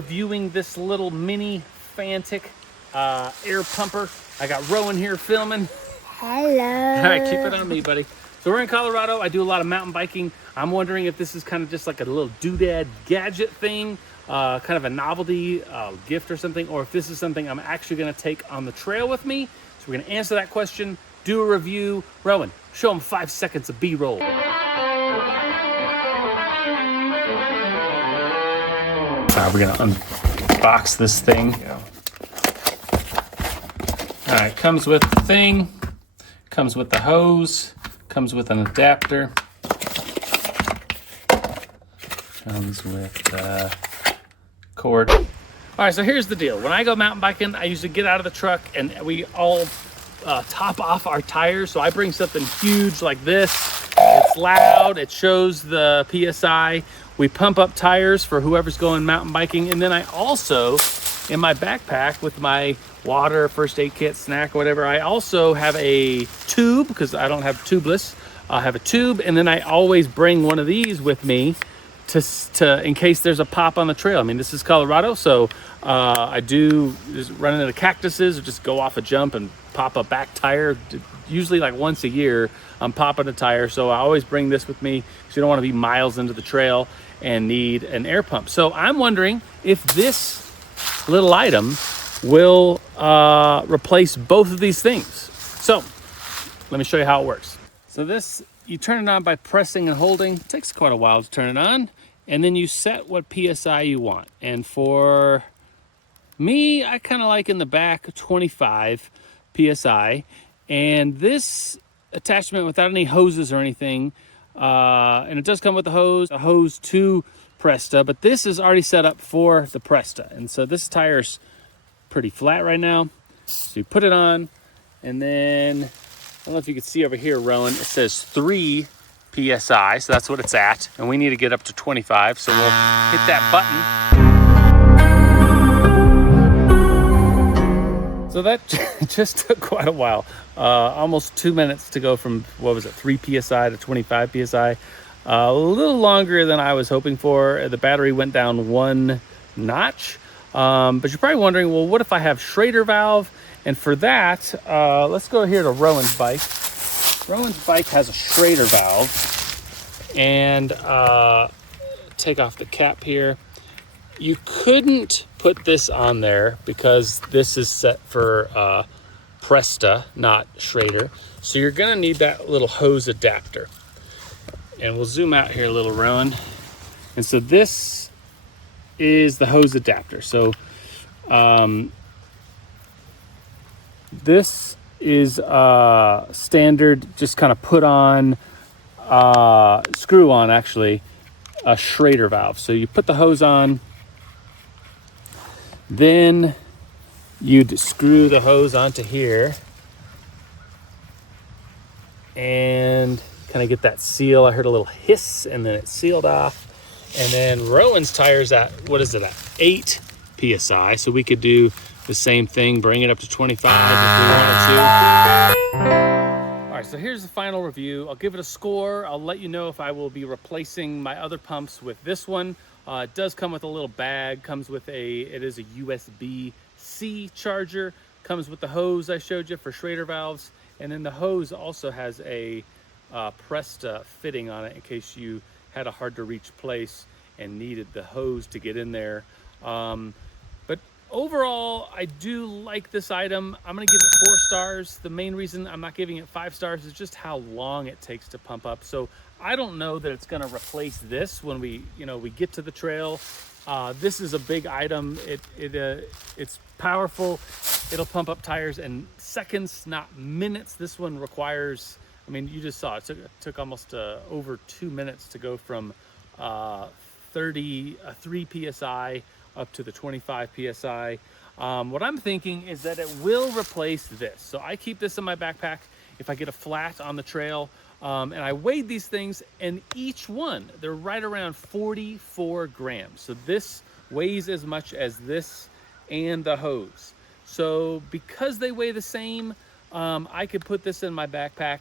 reviewing this little mini Fanttik air pumper. I got Rowan here filming. Hello. All right, keep it on me, buddy. So we're in Colorado. I do a lot of mountain biking. I'm wondering if this is kind of just like a little doodad gadget thing, kind of a novelty gift or something, or if this is something I'm actually going to take on the trail with me. So we're going to answer that question, do a review. Rowan, show them 5 seconds of B-roll. We're gonna unbox this thing. All right, comes with the thing, comes with the hose, comes with an adapter, comes with cord. All right, so here's the deal. When I go mountain biking, I usually get out of the truck and we all top off our tires. So I bring something huge like this. It's loud, it shows the PSI. We pump up tires for whoever's going mountain biking. And then I also, in my backpack with my water, first aid kit, snack, whatever, I also have a tube because I don't have tubeless. I have a tube, and then I always bring one of these with me to in case there's a pop on the trail. I mean, this is Colorado, so I do just run into cactuses or just go off a jump and pop a back tire. Usually like once a year, I'm popping a tire. So I always bring this with me because you don't want to be miles into the trail and need an air pump. So I'm wondering if this little item will replace both of these things. So let me show you how it works. So this, you turn it on by pressing and holding. It takes quite a while to turn it on. And then you set what PSI you want. And for me, I kind of like in the back 25 PSI. And this attachment without any hoses or anything, and it does come with a hose to Presta, but this is already set up for the Presta. And so this tire's pretty flat right now. So you put it on, and then, I don't know if you can see over here, Rowan, it says 3 PSI, so that's what it's at. And we need to get up to 25, so we'll hit that button. So that just took quite a while. Almost 2 minutes to go from, what was it, 3 PSI to 25 PSI. A little longer than I was hoping for. The battery went down 1 notch. But you're probably wondering, well, what if I have Schrader valve? And for that, let's go here to Rowan's bike. Rowan's bike has a Schrader valve. And take off the cap here. You couldn't put this on there because this is set for Presta, not Schrader. So you're gonna need that little hose adapter. And we'll zoom out here a little, Rowan. And so this is the hose adapter. So this is standard, just kind of put on, screw on actually, a Schrader valve. So you put the hose on, then you'd screw the hose onto here and kind of get that seal. I heard a little hiss and then it sealed off. And then Rowan's tire's at, what is it at? 8 PSI. So we could do the same thing, bring it up to 25 if we wanted to. All right, so here's the final review. I'll give it a score. I'll let you know if I will be replacing my other pumps with this one. It does come with a little bag, it is a USB-C charger, comes with the hose I showed you for Schrader valves, and then the hose also has a Presta fitting on it in case you had a hard to reach place and needed the hose to get in there. But overall, I do like this item. I'm gonna give it 4 stars. The main reason I'm not giving it 5 stars is just how long it takes to pump up. So I don't know that it's gonna replace this when we get to the trail. This is a big item. It's powerful. It'll pump up tires in seconds, not minutes. This one requires, I mean, you just saw it took almost over 2 minutes to go from 3 PSI up to the 25 PSI. What I'm thinking is that it will replace this. So I keep this in my backpack if I get a flat on the trail. And I weighed these things, and each one, they're right around 44 grams. So this weighs as much as this and the hose. So because they weigh the same, I could put this in my backpack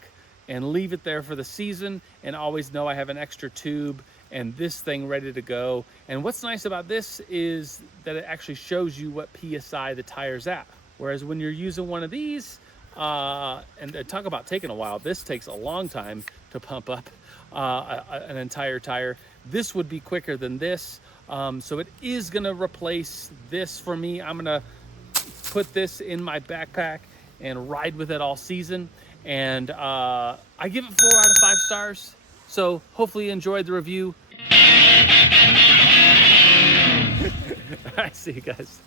and leave it there for the season and always know I have an extra tube and this thing ready to go. And what's nice about this is that it actually shows you what PSI the tire's at. Whereas when you're using one of these, and talk about taking a while, this takes a long time to pump up an entire tire. This would be quicker than this. So it is gonna replace this for me. I'm gonna put this in my backpack and ride with it all season. And I give it 4 out of 5 stars. So hopefully you enjoyed the review. I see you guys.